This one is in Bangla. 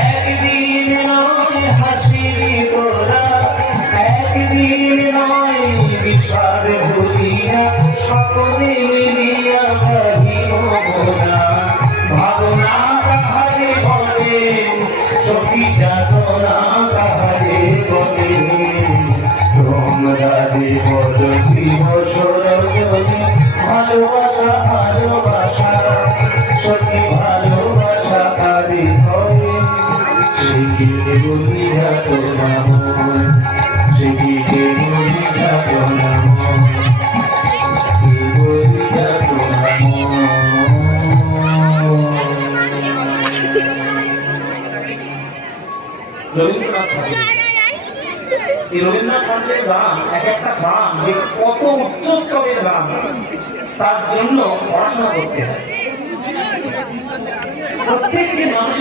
একদিন নয় হাসি তোরা, একদিন নয় বিষাদ ভুলিয়া, সকলে মিলিয়া কাহিল মোরা। ভাবনা কাহারে বলে, চোখি যাতনা কাহারে বলে, তোমরা যে বলো দিবস রজনী, ভালোবাসা ভালোবাসা, সত্যি ভালোবাসা আদি হয়, সেদিকে বলি যাতনা মন, সেদিকে বলি যাতনা মন, বলি যাতনা মন। রবীন্দ্রনাথ ঠাকুর, এই রবীন্দ্রনাথ ঠাকুরের গান, এক একটা গান যে কত উচ্চ স্তরের গান, তার জন্য পড়াশোনা করতে হয়। প্রত্যেকটি মানুষের